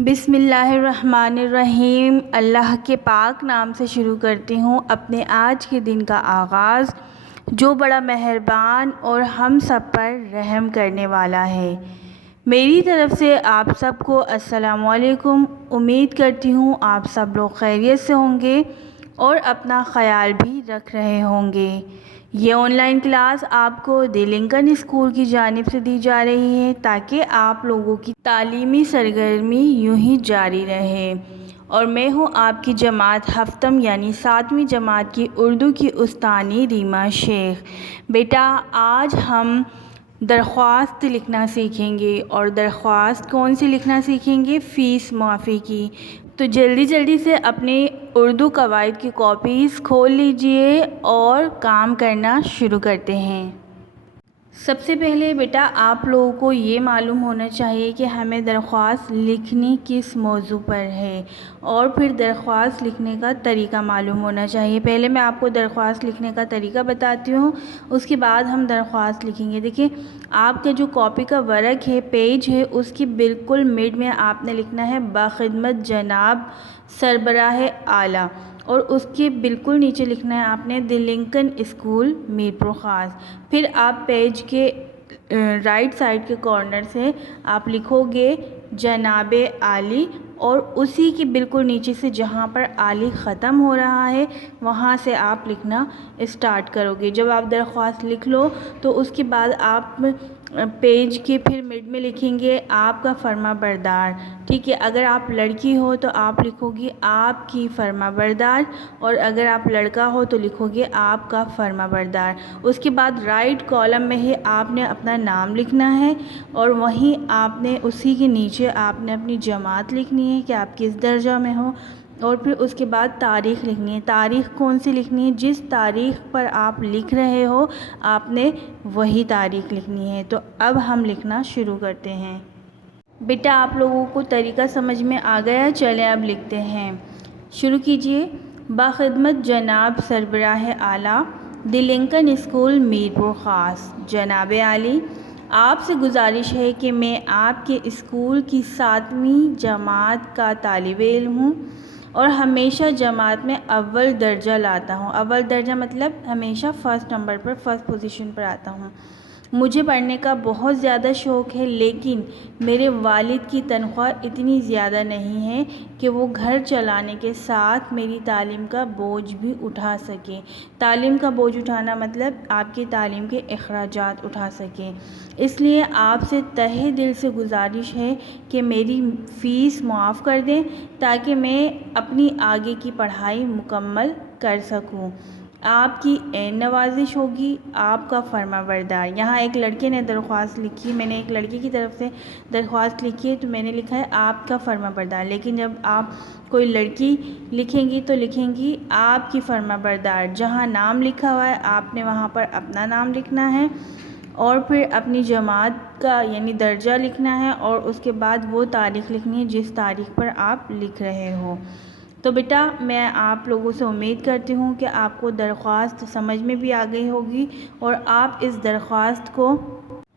بسم اللہ الرحمن الرحیم۔ اللہ کے پاک نام سے شروع کرتی ہوں اپنے آج کے دن کا آغاز، جو بڑا مہربان اور ہم سب پر رحم کرنے والا ہے۔ میری طرف سے آپ سب کو السلام علیکم۔ امید کرتی ہوں آپ سب لوگ خیریت سے ہوں گے اور اپنا خیال بھی رکھ رہے ہوں گے۔ یہ آن لائن کلاس آپ کو دی لنکن اسکول کی جانب سے دی جا رہی ہے تاکہ آپ لوگوں کی تعلیمی سرگرمی یوں ہی جاری رہے، اور میں ہوں آپ کی جماعت ہفتم یعنی 7ویں جماعت کی اردو کی استانی ریما شیخ۔ بیٹا آج ہم درخواست لکھنا سیکھیں گے، اور درخواست کون سی لکھنا سیکھیں گے؟ فیس معافی کی۔ تو جلدی سے اپنے اردو قواعد کی کاپیز کھول لیجئے اور کام کرنا شروع کرتے ہیں۔ سب سے پہلے بیٹا آپ لوگوں کو یہ معلوم ہونا چاہیے کہ ہمیں درخواست لکھنی کس موضوع پر ہے، اور پھر درخواست لکھنے کا طریقہ معلوم ہونا چاہیے۔ پہلے میں آپ کو درخواست لکھنے کا طریقہ بتاتی ہوں، اس کے بعد ہم درخواست لکھیں گے۔ دیکھیں آپ کا جو کاپی کا ورق ہے، پیج ہے، اس کی بالکل مڈ میں آپ نے لکھنا ہے باخدمت جناب سربراہ اعلیٰ، اور اس کے بالکل نیچے لکھنا ہے آپ نے دی لنکن اسکول میرپور خاص۔ پھر آپ پیج کے رائٹ سائڈ کے کارنر سے آپ لکھو گے جناب عالی، اور اسی کی بالکل نیچے سے جہاں پر عالی ختم ہو رہا ہے وہاں سے آپ لکھنا اسٹارٹ کرو گے۔ جب آپ درخواست لکھ لو تو اس کے بعد آپ پیج کے پھر مڈ میں لکھیں گے آپ کا فرما بردار، ٹھیک ہے۔ اگر آپ لڑکی ہو تو آپ لکھو گی آپ کی فرما بردار، اور اگر آپ لڑکا ہو تو لکھو گے آپ کا فرما بردار۔ اس کے بعد رائٹ کالم میں ہی آپ نے اپنا نام لکھنا ہے، اور وہیں آپ نے اسی کے نیچے آپ نے اپنی جماعت لکھنی ہے کہ آپ کس درجہ میں ہو، اور پھر اس کے بعد تاریخ لکھنی ہے۔ تاریخ کون سی لکھنی ہے؟ جس تاریخ پر آپ لکھ رہے ہو آپ نے وہی تاریخ لکھنی ہے۔ تو اب ہم لکھنا شروع کرتے ہیں۔ بیٹا آپ لوگوں کو طریقہ سمجھ میں آ گیا؟ چلیں اب لکھتے ہیں، شروع کیجئے۔ باخدمت جناب سربراہ اعلیٰ دی لنکن اسکول میرپور خاص۔ جناب عالی، آپ سے گزارش ہے کہ میں آپ کے اسکول کی 7ویں جماعت کا طالب علم ہوں، اور ہمیشہ جماعت میں اول درجہ لاتا ہوں۔ اول درجہ مطلب ہمیشہ فرسٹ نمبر پر، فرسٹ پوزیشن پر آتا ہوں۔ مجھے پڑھنے کا بہت زیادہ شوق ہے، لیکن میرے والد کی تنخواہ اتنی زیادہ نہیں ہے کہ وہ گھر چلانے کے ساتھ میری تعلیم کا بوجھ بھی اٹھا سکیں۔ تعلیم کا بوجھ اٹھانا مطلب آپ کی تعلیم کے اخراجات اٹھا سکیں۔ اس لیے آپ سے تہہ دل سے گزارش ہے کہ میری فیس معاف کر دیں تاکہ میں اپنی آگے کی پڑھائی مکمل کر سکوں۔ آپ کی عین نوازش ہوگی، آپ کا فرما بردار۔ یہاں ایک لڑکے نے درخواست لکھی، میں نے ایک لڑکی کی طرف سے درخواست لکھی ہے تو میں نے لکھا ہے آپ کا فرما بردار، لیکن جب آپ کوئی لڑکی لکھیں گی تو لکھیں گی آپ کی فرما بردار۔ جہاں نام لکھا ہوا ہے آپ نے وہاں پر اپنا نام لکھنا ہے، اور پھر اپنی جماعت کا یعنی درجہ لکھنا ہے، اور اس کے بعد وہ تاریخ لکھنی ہے جس تاریخ پر آپ لکھ رہے ہو۔ تو بیٹا میں آپ لوگوں سے امید کرتی ہوں کہ آپ کو درخواست سمجھ میں بھی آ گئی ہوگی، اور آپ اس درخواست کو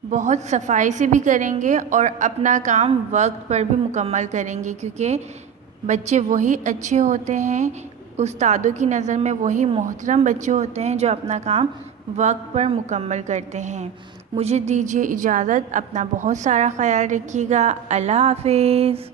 بہت صفائی سے بھی کریں گے اور اپنا کام وقت پر بھی مکمل کریں گے، کیونکہ بچے وہی اچھے ہوتے ہیں، استادوں کی نظر میں وہی محترم بچے ہوتے ہیں جو اپنا کام وقت پر مکمل کرتے ہیں۔ مجھے دیجیے اجازت، اپنا بہت سارا خیال رکھیے گا۔ اللہ حافظ۔